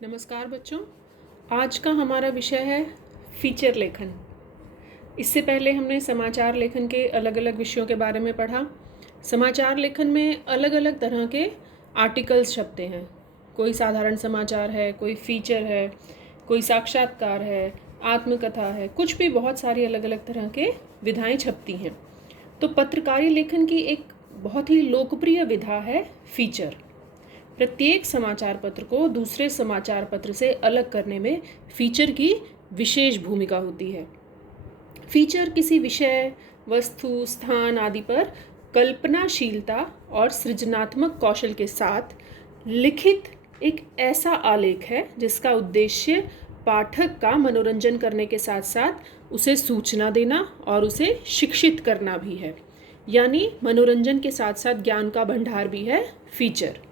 नमस्कार बच्चों। आज का हमारा विषय है फीचर लेखन। इससे पहले हमने समाचार लेखन के अलग अलग विषयों के बारे में पढ़ा। समाचार लेखन में अलग अलग तरह के आर्टिकल्स छपते हैं। कोई साधारण समाचार है, कोई फीचर है, कोई साक्षात्कार है, आत्मकथा है, कुछ भी बहुत सारी अलग अलग तरह के विधाएं छपती हैं। तो पत्रकारी लेखन की एक बहुत ही लोकप्रिय विधा है फीचर। प्रत्येक समाचार पत्र को दूसरे समाचार पत्र से अलग करने में फीचर की विशेष भूमिका होती है। फीचर किसी विषय, वस्तु, स्थान आदि पर कल्पनाशीलता और सृजनात्मक कौशल के साथ लिखित एक ऐसा आलेख है जिसका उद्देश्य पाठक का मनोरंजन करने के साथ साथ उसे सूचना देना और उसे शिक्षित करना भी है। यानी मनोरंजन के साथ साथ ज्ञान का भंडार भी है फीचर।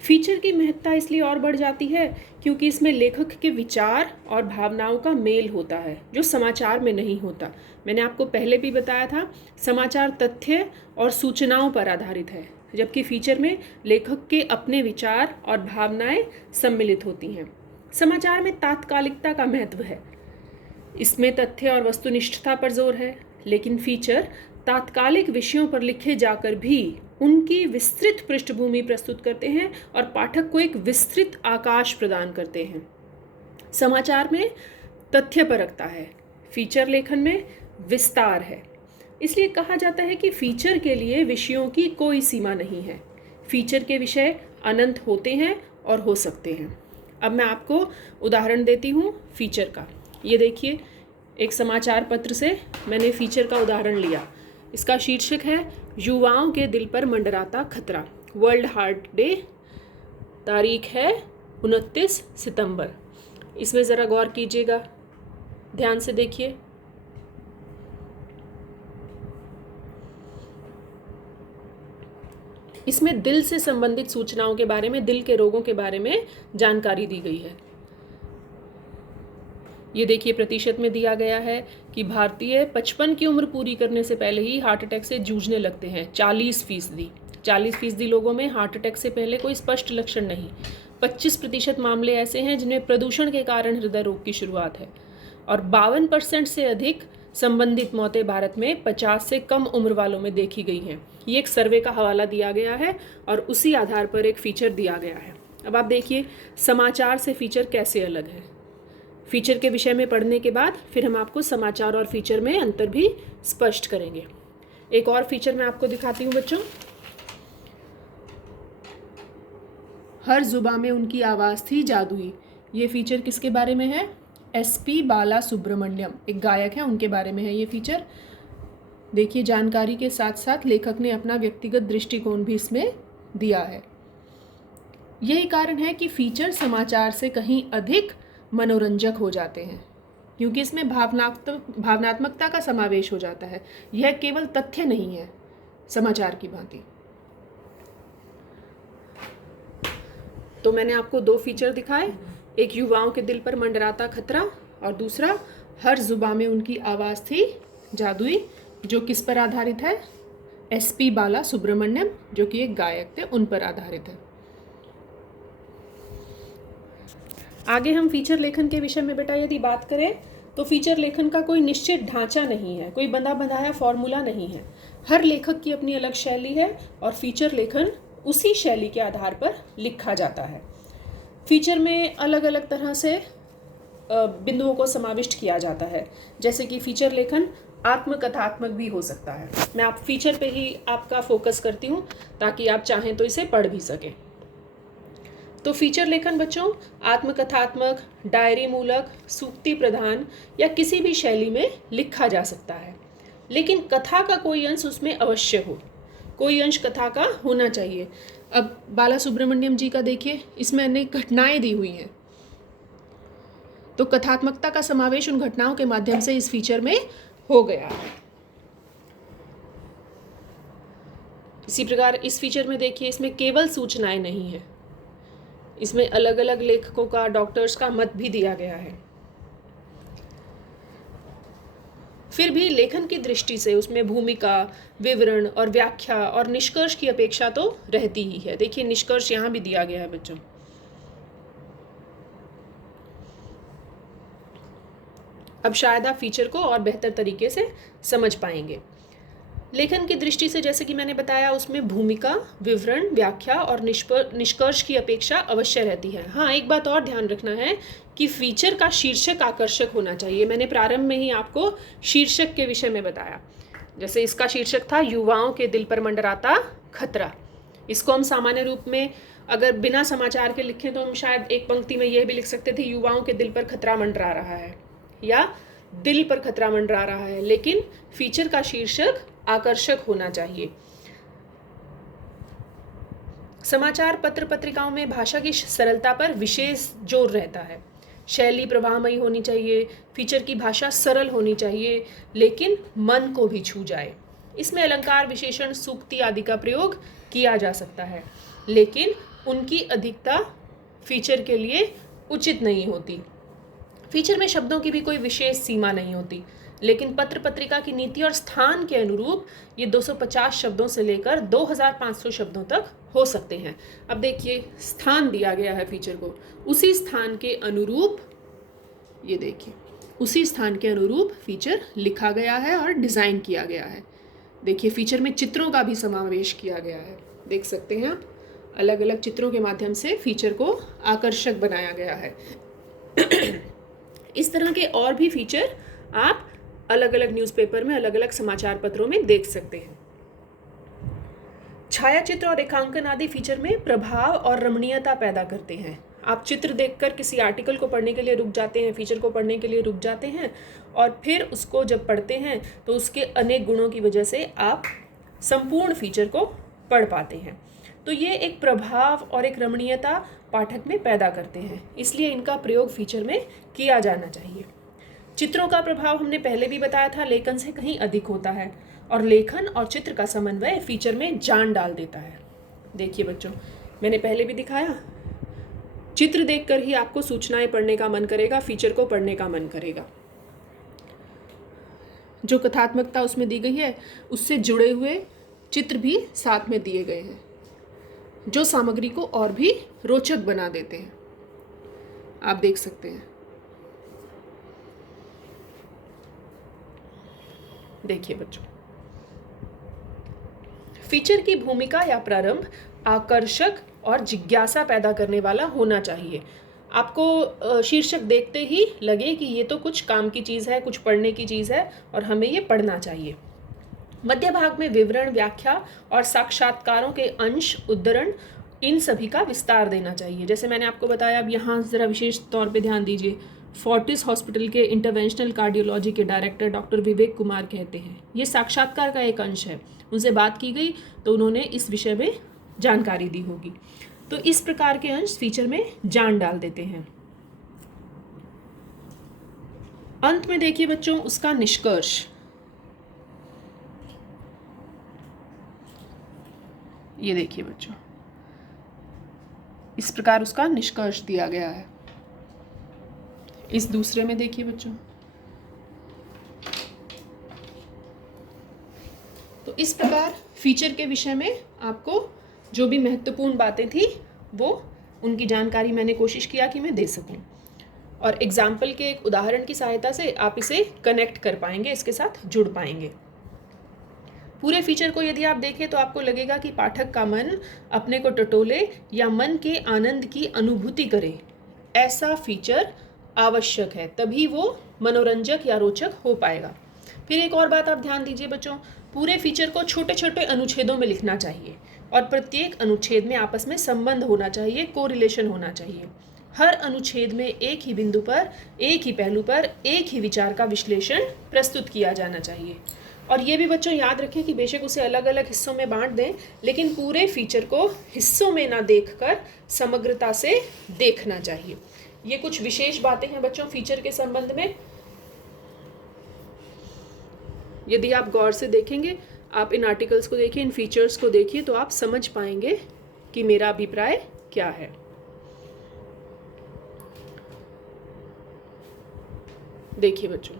फीचर की महत्ता इसलिए और बढ़ जाती है क्योंकि इसमें लेखक के विचार और भावनाओं का मेल होता है जो समाचार में नहीं होता। मैंने आपको पहले भी बताया था, समाचार तथ्य और सूचनाओं पर आधारित है, जबकि फीचर में लेखक के अपने विचार और भावनाएं सम्मिलित होती हैं। समाचार में तात्कालिकता का महत्व है, इसमें तथ्य और वस्तुनिष्ठता पर जोर है, लेकिन फीचर तात्कालिक विषयों पर लिखे जाकर भी उनकी विस्तृत पृष्ठभूमि प्रस्तुत करते हैं और पाठक को एक विस्तृत आकाश प्रदान करते हैं। समाचार में तथ्य परकता है, फीचर लेखन में विस्तार है। इसलिए कहा जाता है कि फीचर के लिए विषयों की कोई सीमा नहीं है। फीचर के विषय अनंत होते हैं और हो सकते हैं। अब मैं आपको उदाहरण देती हूँ फीचर का। ये देखिए, एक समाचार पत्र से मैंने फीचर का उदाहरण लिया। इसका शीर्षक है युवाओं के दिल पर मंडराता खतरा, वर्ल्ड हार्ट डे। तारीख है 29 सितंबर। इसमें ज़रा गौर कीजिएगा, ध्यान से देखिए। इसमें दिल से संबंधित सूचनाओं के बारे में, दिल के रोगों के बारे में जानकारी दी गई है। ये देखिए, प्रतिशत में दिया गया है कि भारतीय 55 की उम्र पूरी करने से पहले ही हार्ट अटैक से जूझने लगते हैं। 40% लोगों में हार्ट अटैक से पहले कोई स्पष्ट लक्षण नहीं। 25% मामले ऐसे हैं जिनमें प्रदूषण के कारण हृदय रोग की शुरुआत है। और 52% से अधिक संबंधित मौतें भारत में 50 से कम उम्र वालों में देखी गई हैं। ये एक सर्वे का हवाला दिया गया है और उसी आधार पर एक फीचर दिया गया है। अब आप देखिए समाचार से फीचर कैसे अलग है। फीचर के विषय में पढ़ने के बाद फिर हम आपको समाचार और फीचर में अंतर भी स्पष्ट करेंगे। एक और फीचर मैं आपको दिखाती हूँ बच्चों। हर जुबां में उनकी आवाज़ थी जादुई। ये फीचर किसके बारे में है? SP बाला सुब्रमण्यम, एक गायक है, उनके बारे में है ये फीचर। देखिए, जानकारी के साथ साथ लेखक ने अपना व्यक्तिगत दृष्टिकोण भी इसमें दिया है। यही कारण है कि फीचर समाचार से कहीं अधिक मनोरंजक हो जाते हैं क्योंकि इसमें भावनात्मकता का समावेश हो जाता है। यह केवल तथ्य नहीं है समाचार की भांति। तो मैंने आपको दो फीचर दिखाए, एक युवाओं के दिल पर मंडराता खतरा और दूसरा हर जुबां में उनकी आवाज़ थी जादुई, जो किस पर आधारित है? SP बाला सुब्रमण्यम, जो कि एक गायक थे, उन पर आधारित है। आगे हम फीचर लेखन के विषय में बेटा यदि बात करें तो फीचर लेखन का कोई निश्चित ढांचा नहीं है, कोई बंधा बंधाया फॉर्मूला नहीं है। हर लेखक की अपनी अलग शैली है और फीचर लेखन उसी शैली के आधार पर लिखा जाता है। फीचर में अलग अलग तरह से बिंदुओं को समाविष्ट किया जाता है, जैसे कि फीचर लेखन आत्मकथात्मक भी हो सकता है। मैं आप फीचर पे ही आपका फोकस करती हूँ ताकि आप चाहें तो इसे पढ़ भी सकें। तो फीचर लेखन बच्चों आत्मकथात्मक, डायरी मूलक, सूक्ति प्रधान या किसी भी शैली में लिखा जा सकता है, लेकिन कथा का कोई अंश उसमें अवश्य हो, कोई अंश कथा का होना चाहिए। अब बाला सुब्रमण्यम जी का देखिए, इसमें अनेक घटनाएं दी हुई हैं, तो कथात्मकता का समावेश उन घटनाओं के माध्यम से इस फीचर में हो गया है। इसी प्रकार इस फीचर में देखिए, इसमें केवल सूचनाएं नहीं है, इसमें अलग अलग लेखकों का, डॉक्टर्स का मत भी दिया गया है। फिर भी लेखन की दृष्टि से उसमें भूमिका, विवरण और व्याख्या और निष्कर्ष की अपेक्षा तो रहती ही है। देखिए, निष्कर्ष यहाँ भी दिया गया है बच्चों। अब शायद आप फीचर को और बेहतर तरीके से समझ पाएंगे। लेखन की दृष्टि से जैसे कि मैंने बताया, उसमें भूमिका, विवरण, व्याख्या और निष्कर्ष की अपेक्षा अवश्य रहती है। हाँ, एक बात और ध्यान रखना है कि फीचर का शीर्षक आकर्षक होना चाहिए। मैंने प्रारंभ में ही आपको शीर्षक के विषय में बताया। जैसे इसका शीर्षक था युवाओं के दिल पर मंडराता खतरा। इसको हम सामान्य रूप में अगर बिना समाचार के लिखें तो हम शायद एक पंक्ति में यह भी लिख सकते थे, युवाओं के दिल पर खतरा मंडरा रहा है या दिल पर खतरा मंडरा रहा है। लेकिन फीचर का शीर्षक आकर्षक होना चाहिए। समाचार पत्र पत्रिकाओं में भाषा की सरलता पर विशेष जोर रहता है। शैली प्रवाहमयी होनी चाहिए, फीचर की भाषा सरल होनी चाहिए लेकिन मन को भी छू जाए। इसमें अलंकार, विशेषण, सूक्ति आदि का प्रयोग किया जा सकता है, लेकिन उनकी अधिकता फीचर के लिए उचित नहीं होती। फीचर में शब्दों की भी कोई विशेष सीमा नहीं होती, लेकिन पत्र पत्रिका की नीति और स्थान के अनुरूप ये 250 शब्दों से लेकर 2500 शब्दों तक हो सकते हैं। अब देखिए, स्थान दिया गया है फीचर को, उसी स्थान के अनुरूप, ये देखिए, उसी स्थान के अनुरूप फीचर लिखा गया है और डिज़ाइन किया गया है। देखिए, फीचर में चित्रों का भी समावेश किया गया है। देख सकते हैं आप, अलग अलग चित्रों के माध्यम से फीचर को आकर्षक बनाया गया है। इस तरह के और भी फीचर आप अलग अलग न्यूज़पेपर में, अलग अलग समाचार पत्रों में देख सकते हैं। छायाचित्र और रेखांकन आदि फीचर में प्रभाव और रमणीयता पैदा करते हैं। आप चित्र देखकर किसी आर्टिकल को पढ़ने के लिए रुक जाते हैं, फीचर को पढ़ने के लिए रुक जाते हैं और फिर उसको जब पढ़ते हैं तो उसके अनेक गुणों की वजह से आप संपूर्ण फीचर को पढ़ पाते हैं। तो ये एक प्रभाव और एक रमणीयता पाठक में पैदा करते हैं, इसलिए इनका प्रयोग फीचर में किया जाना चाहिए। चित्रों का प्रभाव हमने पहले भी बताया था, लेखन से कहीं अधिक होता है और लेखन और चित्र का समन्वय फीचर में जान डाल देता है। देखिए बच्चों, मैंने पहले भी दिखाया, चित्र देखकर ही आपको सूचनाएं पढ़ने का मन करेगा, फीचर को पढ़ने का मन करेगा। जो कथात्मकता उसमें दी गई है उससे जुड़े हुए चित्र भी साथ में दिए गए हैं, जो सामग्री को और भी रोचक बना देते हैं। आप देख सकते हैं, देखिए बच्चों, फीचर की भूमिका या प्रारंभ आकर्षक और जिज्ञासा पैदा करने वाला होना चाहिए। आपको शीर्षक देखते ही लगे कि ये तो कुछ काम की चीज़ है, कुछ पढ़ने की चीज़ है और हमें ये पढ़ना चाहिए। मध्य भाग में विवरण, व्याख्या और साक्षात्कारों के अंश, उद्धरण, इन सभी का विस्तार देना चाहिए। जैसे मैंने आपको बताया, अब यहाँ ज़रा विशेष तौर पे ध्यान दीजिए। फोर्टिस हॉस्पिटल के इंटरवेंशनल कार्डियोलॉजी के डायरेक्टर डॉक्टर विवेक कुमार कहते हैं, ये साक्षात्कार का एक अंश है। उनसे बात की गई तो उन्होंने इस विषय में जानकारी दी होगी। तो इस प्रकार के अंश फीचर में जान डाल देते हैं। अंत में देखिए बच्चों, उसका निष्कर्ष। ये देखिए बच्चों, इस प्रकार उसका निष्कर्ष दिया गया है। इस दूसरे में देखिए बच्चों, तो इस प्रकार फीचर के विषय में आपको जो भी महत्वपूर्ण बातें थी वो उनकी जानकारी मैंने कोशिश किया कि मैं दे सकूं, और एग्जाम्पल के एक उदाहरण की सहायता से आप इसे कनेक्ट कर पाएंगे, इसके साथ जुड़ पाएंगे। पूरे फीचर को यदि आप देखें तो आपको लगेगा कि पाठक का मन अपने को टटोले या मन के आनंद की अनुभूति करे, ऐसा फीचर आवश्यक है, तभी वो मनोरंजक या रोचक हो पाएगा। फिर एक और बात आप ध्यान दीजिए बच्चों, पूरे फीचर को छोटे छोटे अनुच्छेदों में लिखना चाहिए और प्रत्येक अनुच्छेद में आपस में संबंध होना चाहिए, कोरिलेशन होना चाहिए। हर अनुच्छेद में एक ही बिंदु पर, एक ही पहलू पर, एक ही विचार का विश्लेषण प्रस्तुत किया जाना चाहिए। और ये भी बच्चों याद रखें कि बेशक उसे अलग अलग हिस्सों में बांट दें, लेकिन पूरे फीचर को हिस्सों में ना देखकर समग्रता से देखना चाहिए। ये कुछ विशेष बातें हैं बच्चों फीचर के संबंध में। यदि आप गौर से देखेंगे, आप इन आर्टिकल्स को देखिए, इन फीचर्स को देखिए, तो आप समझ पाएंगे कि मेरा अभिप्राय क्या है। देखिए बच्चों,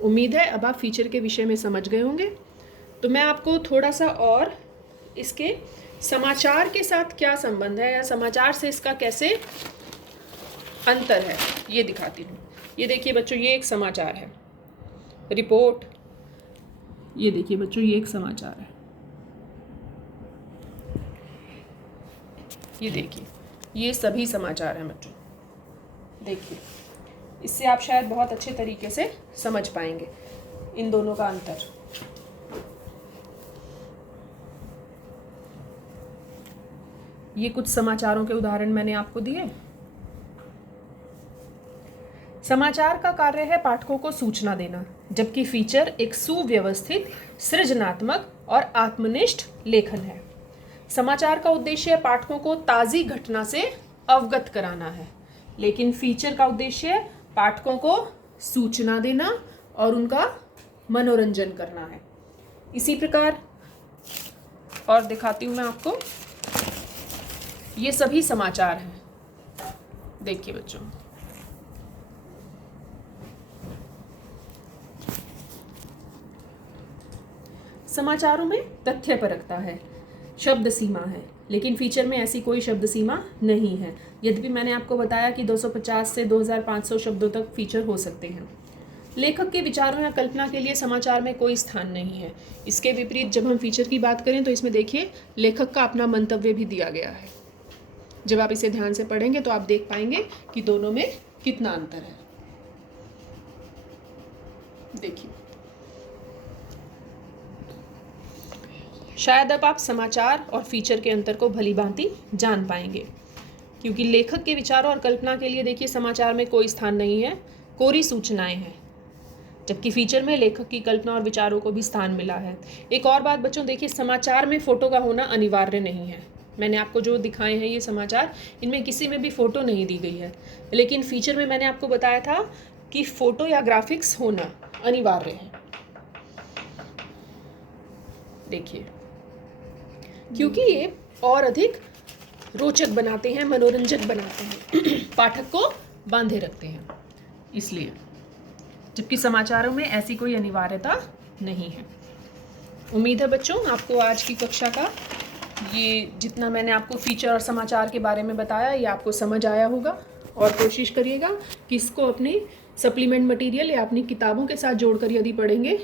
उम्मीद है अब आप फीचर के विषय में समझ गए होंगे। तो मैं आपको थोड़ा सा और इसके समाचार के साथ क्या संबंध है या समाचार से इसका कैसे अंतर है ये दिखाती हूँ। ये देखिए बच्चों, ये एक समाचार है, रिपोर्ट। ये देखिए बच्चों, ये एक समाचार है। ये देखिए, ये सभी समाचार हैं बच्चों। देखिए, इससे आप शायद बहुत अच्छे तरीके से समझ पाएंगे इन दोनों का अंतर। ये कुछ समाचारों के उदाहरण मैंने आपको दिए। समाचार का कार्य है पाठकों को सूचना देना, जबकि फीचर एक सुव्यवस्थित, सृजनात्मक और आत्मनिष्ठ लेखन है। समाचार का उद्देश्य पाठकों को ताज़ी घटना से अवगत कराना है, लेकिन फीचर का उद्देश्य पाठकों को सूचना देना और उनका मनोरंजन करना है। इसी प्रकार और दिखाती हूँ मैं आपको, ये सभी समाचार हैं। देखिए बच्चों, समाचारों में तथ्यपरकता है, शब्द सीमा है, लेकिन फीचर में ऐसी कोई शब्द सीमा नहीं है। यद्यपि मैंने आपको बताया कि 250 से 2500 शब्दों तक फीचर हो सकते हैं। लेखक के विचारों या कल्पना के लिए समाचार में कोई स्थान नहीं है। इसके विपरीत जब हम फीचर की बात करें तो इसमें देखिए लेखक का अपना मंतव्य भी दिया गया है। जब आप इसे ध्यान से पढ़ेंगे तो आप देख पाएंगे कि दोनों में कितना अंतर है। देखिए, शायद अब आप समाचार और फीचर के अंतर को भली भांति जान पाएंगे, क्योंकि लेखक के विचारों और कल्पना के लिए देखिए समाचार में कोई स्थान नहीं है, कोरी सूचनाएं हैं, जबकि फीचर में लेखक की कल्पना और विचारों को भी स्थान मिला है। एक और बात बच्चों, देखिए समाचार में फ़ोटो का होना अनिवार्य नहीं है। मैंने आपको जो दिखाए हैं ये समाचार, इनमें किसी में भी फ़ोटो नहीं दी गई है, लेकिन फीचर में मैंने आपको बताया था कि फ़ोटो या ग्राफिक्स होना अनिवार्य है। देखिए, क्योंकि ये और अधिक रोचक बनाते हैं, मनोरंजक बनाते हैं, पाठक को बांधे रखते हैं, इसलिए। जबकि समाचारों में ऐसी कोई अनिवार्यता नहीं है। उम्मीद है बच्चों आपको आज की कक्षा का ये जितना मैंने आपको फीचर और समाचार के बारे में बताया ये आपको समझ आया होगा, और कोशिश करिएगा कि इसको अपनी सप्लीमेंट मटेरियल या अपनी किताबों के साथ जोड़कर यदि पढ़ेंगे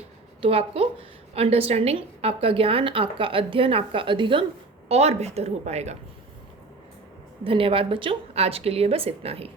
तो आपको अंडरस्टैंडिंग, आपका ज्ञान, आपका अध्ययन, आपका अधिगम और बेहतर हो पाएगा। धन्यवाद बच्चों, आज के लिए बस इतना ही।